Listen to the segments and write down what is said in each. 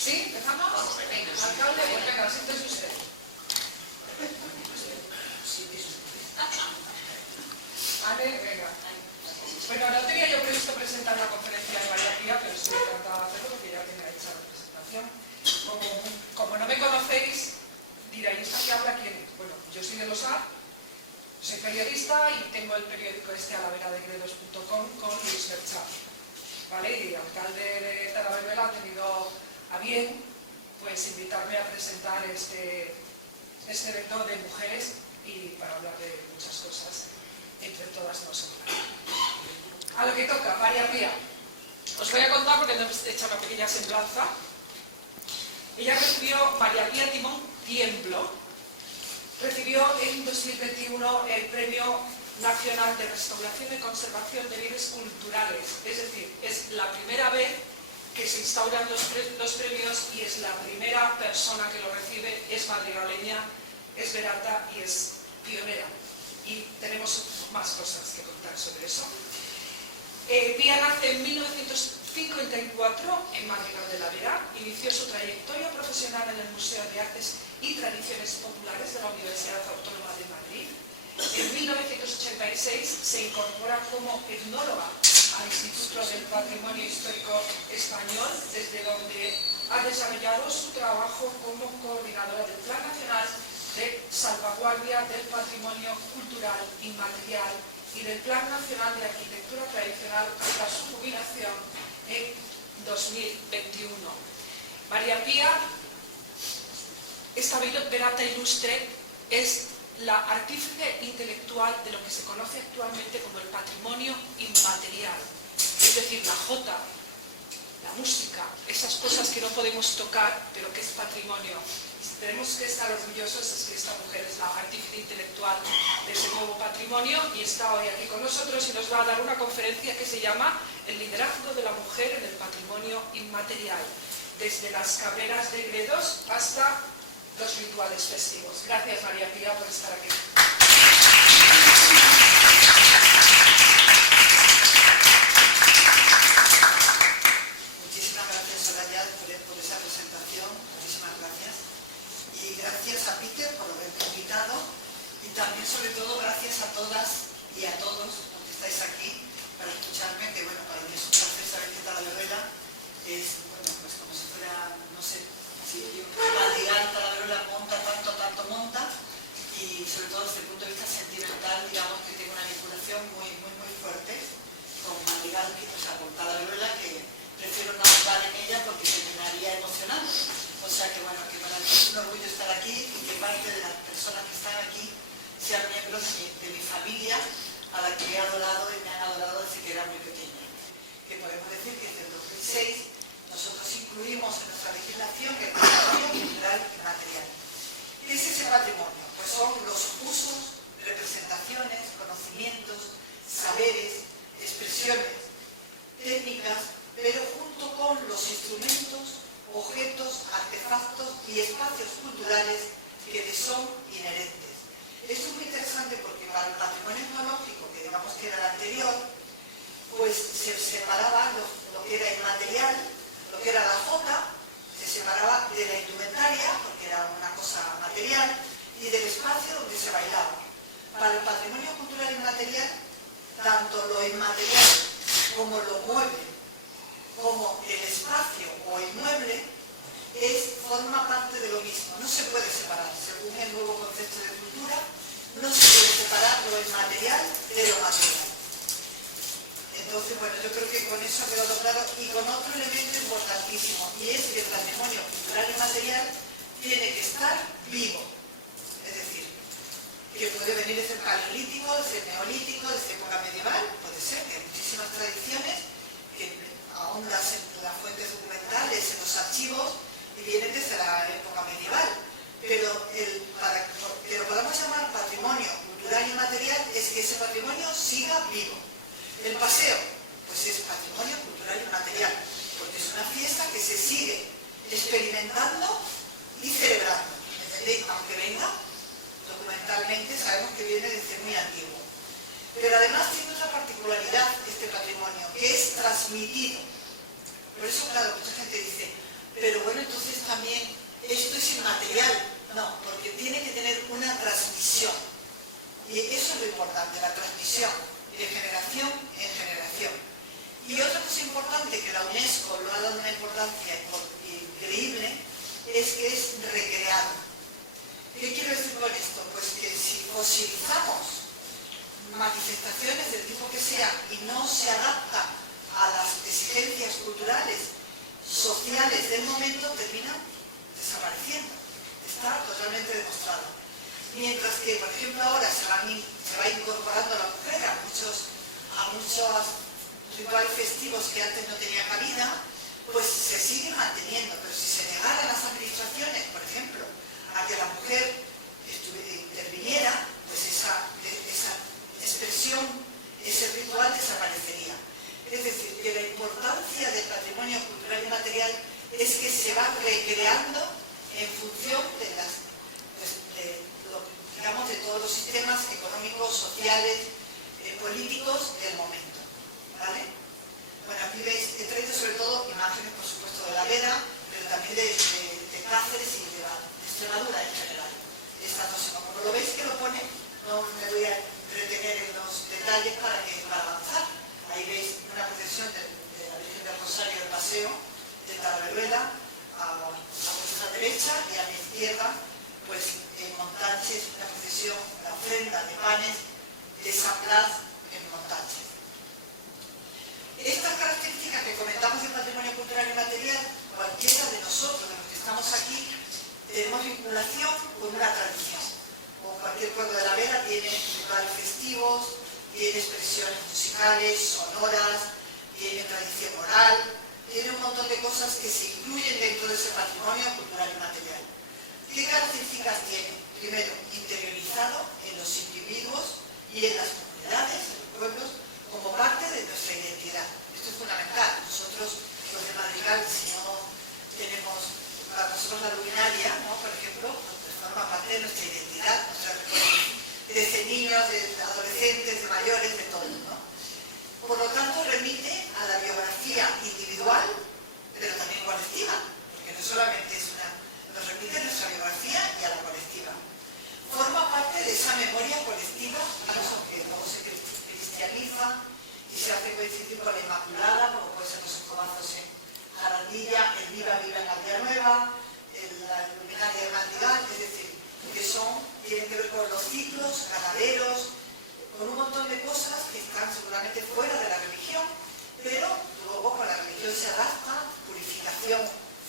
¿Sí? ¿Empezamos? Venga, alcalde, pues venga, siéntese usted. Vale, venga. Bueno, no tenía yo previsto presentar la conferencia de María Pía, pero estoy encantada de hacerlo porque ya tiene hecha la presentación. Como no me conocéis, diréis, ¿esta que habla quién es? Bueno, yo soy de Losar, soy periodista y tengo el periódico @alaveradegredos.com con Luis Merchá, ¿vale? Y el alcalde de Talavera ha tenido a bien pues invitarme a presentar este evento de mujeres y para hablar de muchas cosas entre todas nosotras. A lo que toca, María Pía. Os voy a contar porque nos he hecho una pequeña semblanza. Ella recibió, María Pía Timón Tiemblo, recibió en 2021 el Premio Nacional de Restauración y Conservación de Bienes Culturales. Es decir, es la primera vez que se instauran los premios y es la primera persona que lo recibe, es madrileña, es berata y es pionera. Y tenemos más cosas que contar sobre eso. Pía nace en 1954 en Madrid de la Vera, inició su trayectoria profesional en el Museo de Artes y Tradiciones Populares de la Universidad Autónoma de Madrid. En 1986 se incorpora como etnóloga al Instituto del Patrimonio Histórico Español, desde donde ha desarrollado su trabajo como coordinadora del Plan Nacional de Salvaguardia del Patrimonio Cultural Inmaterial y del Plan Nacional de Arquitectura Tradicional hasta su jubilación en 2021. María Pía, esta berata ilustre, es la artífice intelectual de lo que se conoce actualmente como el patrimonio inmaterial, es decir, la jota, la música, esas cosas que no podemos tocar, pero que es patrimonio. Si tenemos que estar orgullosos es que esta mujer es la artífice intelectual de ese nuevo patrimonio y está hoy aquí con nosotros y nos va a dar una conferencia que se llama El liderazgo de la mujer en el patrimonio inmaterial, desde las cabreras de Gredos hasta los rituales festivos. Gracias, María Pía, por estar aquí. Muchísimas gracias, Soraya, por esa presentación. Muchísimas gracias. Y gracias a Peter por haberme invitado. Y también, sobre todo, gracias a todas y a todos los que estáis aquí para escucharme, que bueno, para mí es un placer saber que Talavera es, bueno, pues como si fuera, no sé, si Madrigal, Talavera monta tanto monta, y sobre todo desde el punto de vista sentimental, digamos que tengo una vinculación muy fuerte con Madrigal, o sea, con Talavera, que prefiero no hablar en ella porque se terminaría emocionando. O sea que bueno, que para mí es un orgullo estar aquí y que parte de las personas que están aquí sean miembros de mi familia, a la que he adorado y me han adorado desde que era muy pequeña. Que podemos decir que desde el 2006 nosotros incluimos en nuestra legislación el patrimonio cultural y material. ¿Qué es ese patrimonio? Pues son los usos, representaciones, conocimientos, saberes, expresiones, técnicas, pero junto con los instrumentos, objetos, artefactos y espacios culturales que les son inherentes. Esto es muy interesante porque para el patrimonio etnológico, que digamos que era el anterior, pues se separaba lo que era inmaterial, lo que era la jota, se separaba de la indumentaria, porque era una cosa material, y del espacio donde se bailaba. Para el patrimonio cultural inmaterial, tanto lo inmaterial como lo mueble, como el espacio o el mueble, forma parte de lo mismo, no se puede separar. Según el nuevo concepto de cultura, no se puede separar lo inmaterial de lo material. Entonces, bueno, yo creo que con eso ha quedado claro y con otro elemento importantísimo, y es que el patrimonio cultural y material tiene que estar vivo. Es decir, que puede venir desde el paleolítico, desde el neolítico, desde época medieval, puede ser que hay muchísimas tradiciones que ahondas en las fuentes documentales, en los archivos, y vienen desde la época medieval. Pero para que lo podamos llamar patrimonio cultural y material es que ese patrimonio siga vivo. El paseo, pues es patrimonio cultural y material, porque es una fiesta que se sigue experimentando y celebrando. ¿Entendéis? Aunque venga, documentalmente sabemos que viene desde muy antiguo. Pero además tiene otra particularidad este patrimonio, que es transmitido. Por eso, claro, mucha gente dice, pero bueno, entonces también esto es inmaterial. No, porque tiene que tener una transmisión. Y eso es lo importante, la transmisión de generación en generación. Y otra cosa importante que la UNESCO lo ha dado una importancia increíble es que es recreado. ¿Qué quiero decir con esto? Pues que si fosilizamos manifestaciones del tipo que sea y no se adaptan a las exigencias culturales, sociales del momento, terminan desapareciendo. Está totalmente demostrado. Mientras que, por ejemplo, ahora se va incorporando la mujer a muchos rituales festivos que antes no tenían cabida, pues se sigue manteniendo. Pero si se negaran las administraciones, por ejemplo, a que la mujer interviniera, pues esa expresión, ese ritual desaparecería. Es decir, que la importancia del patrimonio cultural y material es que se va recreando en función de todos los sistemas económicos, sociales, políticos del momento. ¿Vale? Bueno, aquí veis, he traído sobre todo imágenes, por supuesto, de la Vera, pero también de Cáceres y de Extremadura en general. Estas dos, como lo veis que lo pone, no me voy a retener en los detalles para avanzar. Ahí veis una procesión de la Virgen del Rosario del Paseo de Talaveruela a vuestra derecha, y a mi izquierda, pues en Montánchez, una procesión, la ofrenda de panes de San Blas en Montánchez. Estas características que comentamos del patrimonio cultural y material, cualquiera de nosotros, de los que estamos aquí, tenemos vinculación con una tradición. Como cualquier pueblo de la Vera tiene rituales festivos, tiene expresiones musicales, sonoras, tiene tradición oral, tiene un montón de cosas que se incluyen dentro de ese patrimonio cultural y material. ¿Qué características tiene? Primero, interiorizado en los individuos y en las comunidades, en los pueblos, como parte de nuestra identidad. Esto es fundamental. Nosotros, los de Madrigal, si no tenemos para nosotros la luminaria, ¿no? Por ejemplo, pues forma parte de nuestra identidad, desde niños, de adolescentes, de mayores, de todo, ¿no? Por lo tanto, remite a la biografía individual, pero también colectiva, porque no solamente es nos remite a nuestra biografía y a la colectiva. Forma parte de esa memoria colectiva, incluso que luego se cristianiza y se hace coincidir con la Inmaculada, como puede ser los escobazos en Jarandilla, el Viva Viva en Aldea Nueva, la luminaria de Madrigal, es decir, que tienen que ver con los ciclos ganaderos, con un montón de cosas que están seguramente fuera de la religión, pero luego con la religión se adapta, purificación,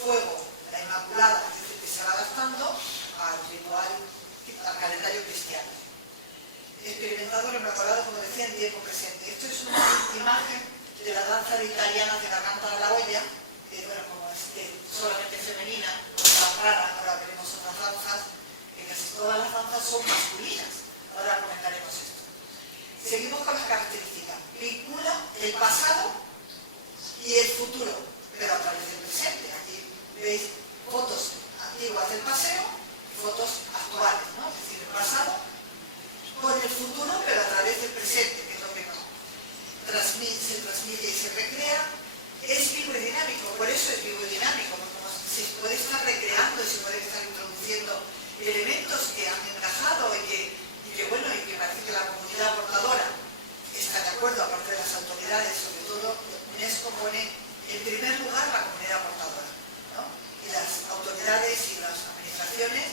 fuego, la Inmaculada, es decir, que se va adaptando al ritual, al calendario cristiano. Experimentado lo Inmaculado, como decía, en tiempo presente. Esto es una imagen de la danza de italiana de Garganta de la Olla, que bueno, como es solamente femenina, cosa rara, ahora veremos otras danzas, que casi todas las danzas son masculinas. Ahora comentaremos esto. Seguimos con las características. Vincula el pasado y el futuro, pero a través del presente. Aquí veis fotos antiguas del paseo y fotos actuales, ¿no? Es decir, el pasado con el futuro, pero a través del presente, que es lo que no. Se transmite y se recrea. Es vivo y dinámico, por eso es vivo y dinámico, porque se puede estar recreando y se puede estar introduciendo elementos que han encajado y que parece que la comunidad portadora está de acuerdo, aparte de las autoridades, sobre todo UNESCO pone en primer lugar la comunidad portadora, ¿no? Y las autoridades y las administraciones,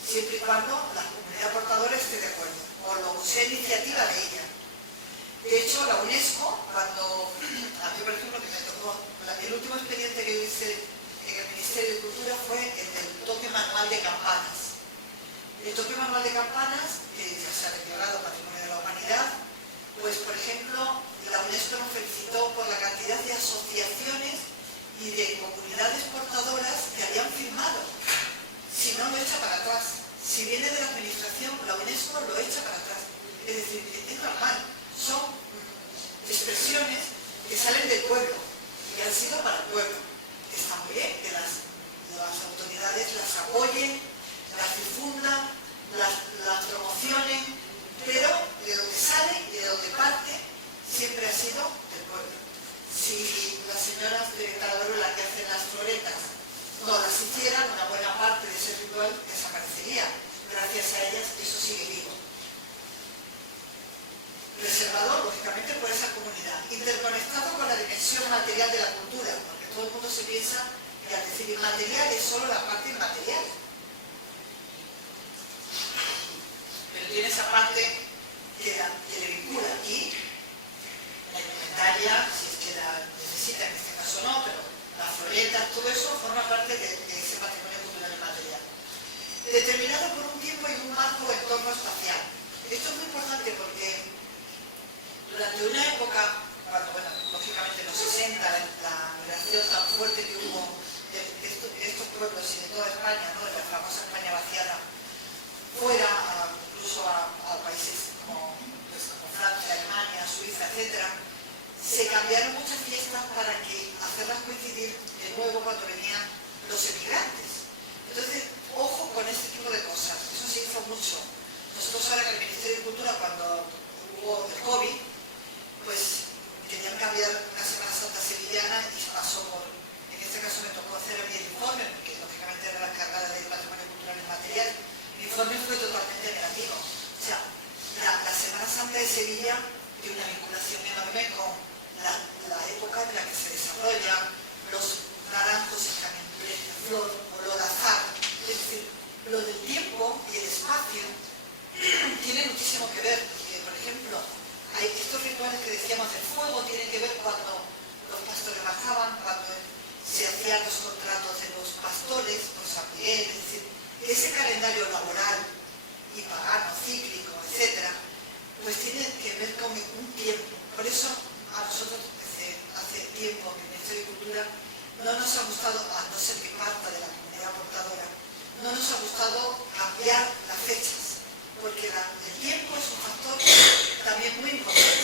siempre y cuando la comunidad portadora esté de acuerdo, o sea iniciativa de ella. De hecho, la UNESCO, cuando a mí, por ejemplo, que me tocó, el último expediente que yo hice en el Ministerio de Cultura fue el del toque manual de campanas. El toque manual de campanas, que ya se ha declarado Patrimonio de la Humanidad, pues, por ejemplo, la UNESCO nos felicitó por la cantidad de asociaciones y de comunidades portadoras que habían firmado. Si no, lo echa para atrás. Si viene de la administración, la UNESCO lo echa para atrás. Es decir, es normal. Son expresiones que salen del pueblo y han sido para el pueblo. Está muy bien que las autoridades las apoyen, las difundan, las promocionen, pero de donde sale y de donde parte siempre ha sido del pueblo. Si las señoras de Talaveruela que hacen las floretas no las hicieran, una buena parte de ese ritual desaparecería. Gracias a ellas eso sigue vivo. Reservado, lógicamente, por esa comunidad. Interconectado con la dimensión material de la cultura, porque todo el mundo se piensa que al decir inmaterial es solo la parte inmaterial. Pero tiene esa parte que le vincula y la indumentaria, si es que la necesita, en este caso no, pero las floretas, todo eso forma parte de ese patrimonio cultural inmaterial. Determinado por un tiempo y un marco entorno espacial. Esto es muy importante porque durante una época, cuando, bueno, lógicamente en los 60, la migración tan fuerte que hubo de estos pueblos y de toda España, ¿no?, de la famosa España vaciada, fuera incluso a países como Francia, Alemania, Suiza, etc., se cambiaron muchas fiestas para hacerlas coincidir de nuevo cuando venían los emigrantes. Entonces, ojo con este tipo de cosas, eso se hizo mucho. Nosotros ahora en el Ministerio de Cultura, cuando hubo el COVID, pues querían cambiar una Semana Santa sevillana y pasó por, en este caso me tocó hacer a mí el informe, porque lógicamente era la encargada del patrimonio cultural inmaterial. El informe fue totalmente negativo. O sea, la Semana Santa de Sevilla tiene una vinculación enorme con la época en la que se desarrollan, los naranjos están en plena flor, olor a azar. Es decir, lo del tiempo y el espacio tiene muchísimo que ver, porque, por ejemplo, hay estos rituales que decíamos del fuego, tienen que ver cuando los pastores bajaban, cuando se hacían los contratos de los pastores por San Miguel, es decir, ese calendario laboral y pagano, cíclico, etcétera, pues tiene que ver con un tiempo. Por eso a nosotros hace tiempo que el Ministerio de Cultura no nos ha gustado, a no ser que parta de la comunidad portadora, no nos ha gustado cambiar las fechas, porque el tiempo es un factor también muy importante.